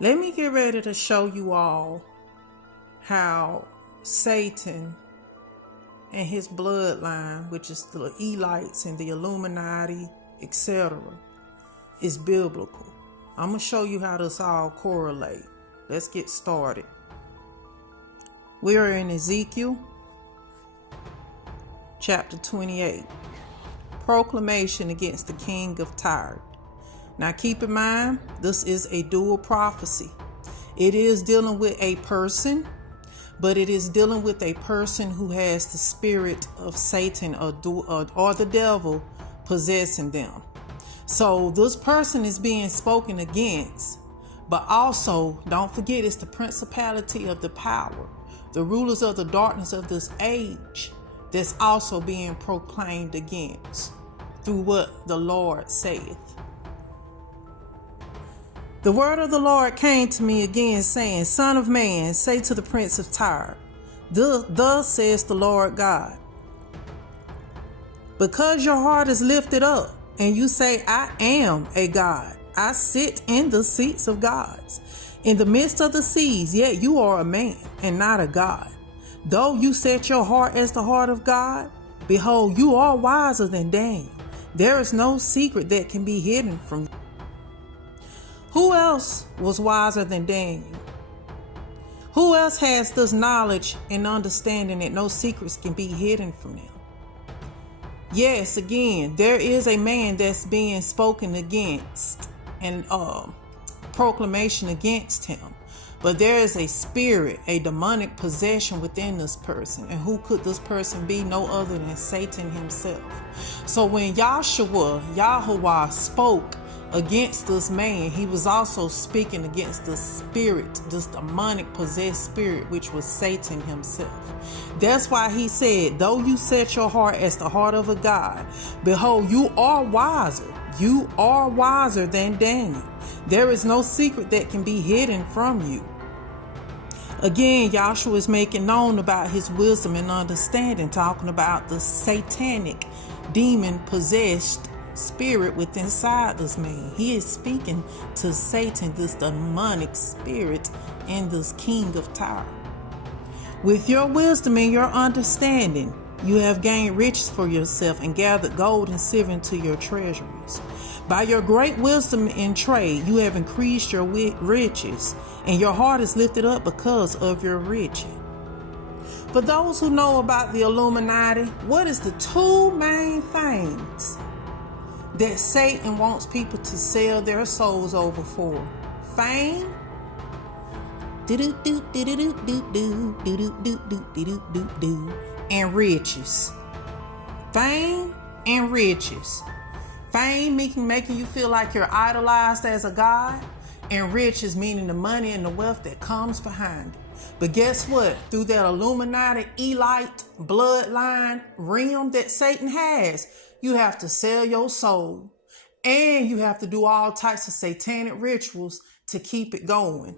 Let me get ready to show you all how Satan and his bloodline, which is the Elites and the Illuminati, etc., is biblical. I'm going to show you how this all correlate. Let's get started. We are in Ezekiel chapter 28. Proclamation against the king of Tyre. Now keep in mind, this is a dual prophecy. It is dealing with a person, but it is dealing with a person who has the spirit of Satan or the devil possessing them. So this person is being spoken against, but also don't forget it's the principality of the power, the rulers of the darkness of this age that's also being proclaimed against through what the Lord saith. The word of the Lord came to me again, saying, Son of man, say to the prince of Tyre, thus says the Lord God, because your heart is lifted up, and you say, I am a God. I sit in the seats of gods, in the midst of the seas, yet you are a man and not a God. Though you set your heart as the heart of God, behold, you are wiser than Daniel. There is no secret that can be hidden from you. Who else was wiser than Daniel? Who else has this knowledge and understanding that no secrets can be hidden from them? Yes, again, there is a man that's being spoken against and proclamation against him. But there is a spirit, a demonic possession within this person. And who could this person be? No other than Satan himself. So when Yahweh spoke against this man, he was also speaking against the spirit, this demonic possessed spirit, which was Satan himself. That's why he said, though you set your heart as the heart of a God, behold, you are wiser. You are wiser than Daniel. There is no secret that can be hidden from you. Again, Yahshua is making known about his wisdom and understanding, talking about the satanic, demon-possessed spirit within inside this man. He is speaking to Satan, this demonic spirit, and this king of Tyre. With your wisdom and your understanding, you have gained riches for yourself and gathered gold and silver into your treasuries. By your great wisdom in trade, you have increased your riches, and your heart is lifted up because of your riches. For those who know about the Illuminati, what is the two main things that Satan wants people to sell their souls over for? Fame, and riches. Fame and riches. Fame making you feel like you're idolized as a god, and riches meaning the money and the wealth that comes behind it. But guess what? Through that Illuminati, Elite, bloodline realm that Satan has, you have to sell your soul, and you have to do all types of satanic rituals to keep it going.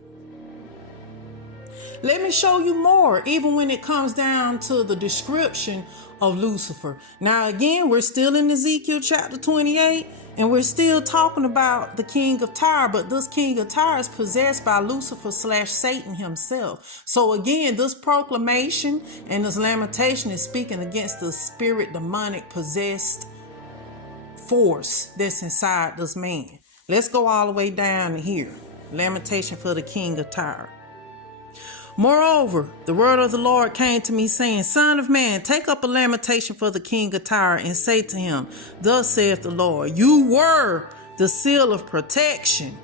Let me show you more, even when it comes down to the description of Lucifer. Now, again, we're still in Ezekiel chapter 28, and we're still talking about the king of Tyre, but this king of Tyre is possessed by Lucifer / Satan himself. So again, this proclamation and this lamentation is speaking against the spirit, demonic, possessed force that's inside this man. Let's go all the way down here. Lamentation for the king of Tyre. Moreover, the word of the Lord came to me, saying, Son of man, take up a lamentation for the king of Tyre, and say to him, Thus saith the Lord, you were the seal of protection.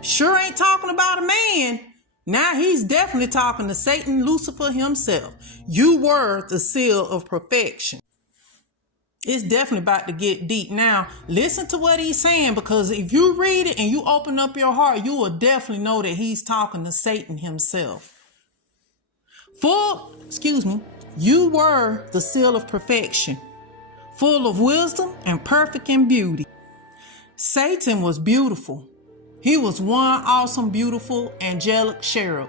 Sure ain't talking about a man. Now he's definitely talking to Satan, Lucifer himself. You were the seal of perfection. It's definitely about to get deep. Now, listen to what he's saying, because if you read it and you open up your heart, you will definitely know that he's talking to Satan himself. You were the seal of perfection, full of wisdom and perfect in beauty. Satan was beautiful. He was one awesome, beautiful, angelic cherub.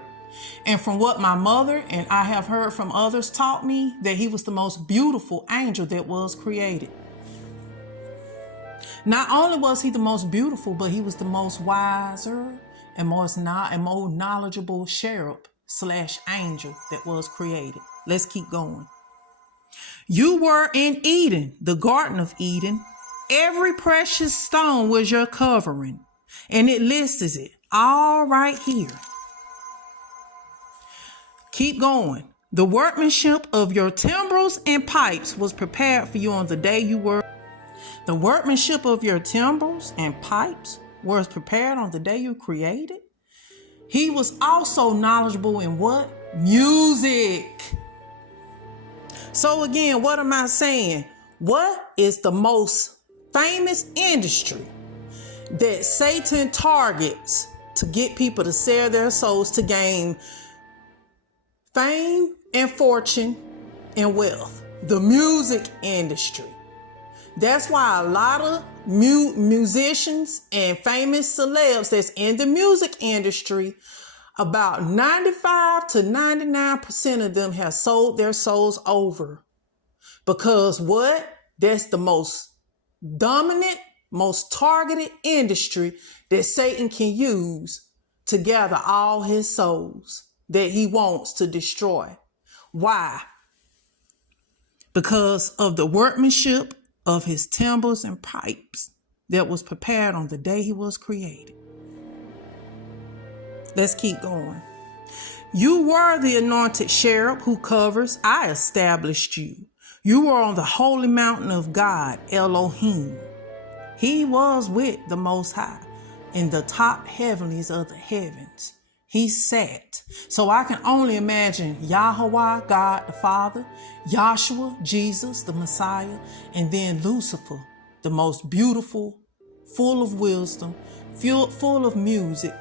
And from what my mother and I have heard from others taught me, that he was the most beautiful angel that was created. Not only was he the most beautiful, but he was the most wiser and more knowledgeable cherub / angel that was created. Let's keep going. You were in Eden, the Garden of Eden. Every precious stone was your covering. And it lists it all right here. Keep going. The workmanship of your timbrels and pipes was prepared for you on the day you were. The workmanship of your timbrels and pipes was prepared on the day you created. He was also knowledgeable in what? Music. So again, what am I saying? What is the most famous industry that Satan targets to get people to sell their souls to gain fame and fortune and wealth? The music industry. That's why a lot of musicians and famous celebs that's in the music industry, about 95 to 99% of them have sold their souls over. Because what? That's the most dominant, most targeted industry that Satan can use to gather all his souls that he wants to destroy. Why? Because of the workmanship of his timbrels and pipes that was prepared on the day he was created. Let's keep going. You were the anointed cherub who covers. I established you. You were on the holy mountain of God, Elohim. He was with the Most High in the top heavenlies of the heavens. He sat. So I can only imagine Yahweh, God the Father, Yahshua, Jesus, the Messiah, and then Lucifer, the most beautiful, full of wisdom, full of music,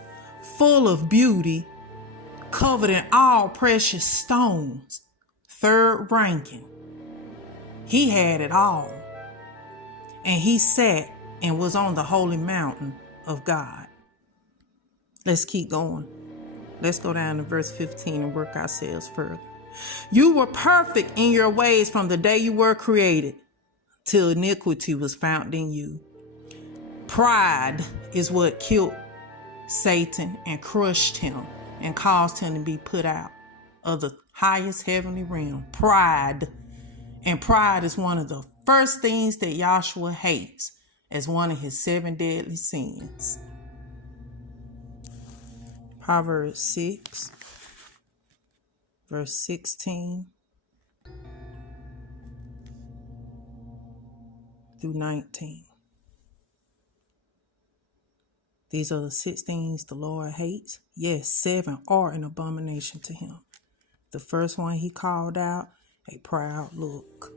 full of beauty, covered in all precious stones, third ranking. He had it all. And he sat and was on the holy mountain of God. Let's keep going. Let's go down to verse 15 and work ourselves further. You were perfect in your ways from the day you were created till iniquity was found in you. Pride is what killed Satan and crushed him and caused him to be put out of the highest heavenly realm. Pride. And pride is one of the first things that Yahshua hates as one of his 7 deadly sins. Proverbs 6, verse 16 through 19. These are the 6 things the Lord hates. Yes, 7 are an abomination to him. The first one he called out, a proud look.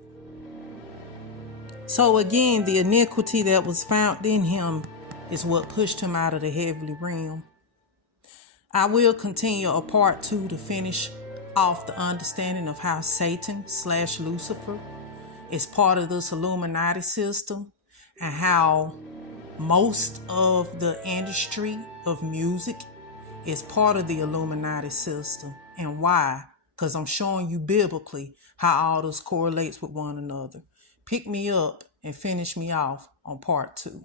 So again, the iniquity that was found in him is what pushed him out of the heavenly realm. I will continue a part 2 to finish off the understanding of how Satan / Lucifer is part of this Illuminati system and how most of the industry of music is part of the Illuminati system. And why? Because I'm showing you biblically how all this correlates with one another. Pick me up and finish me off on part 2.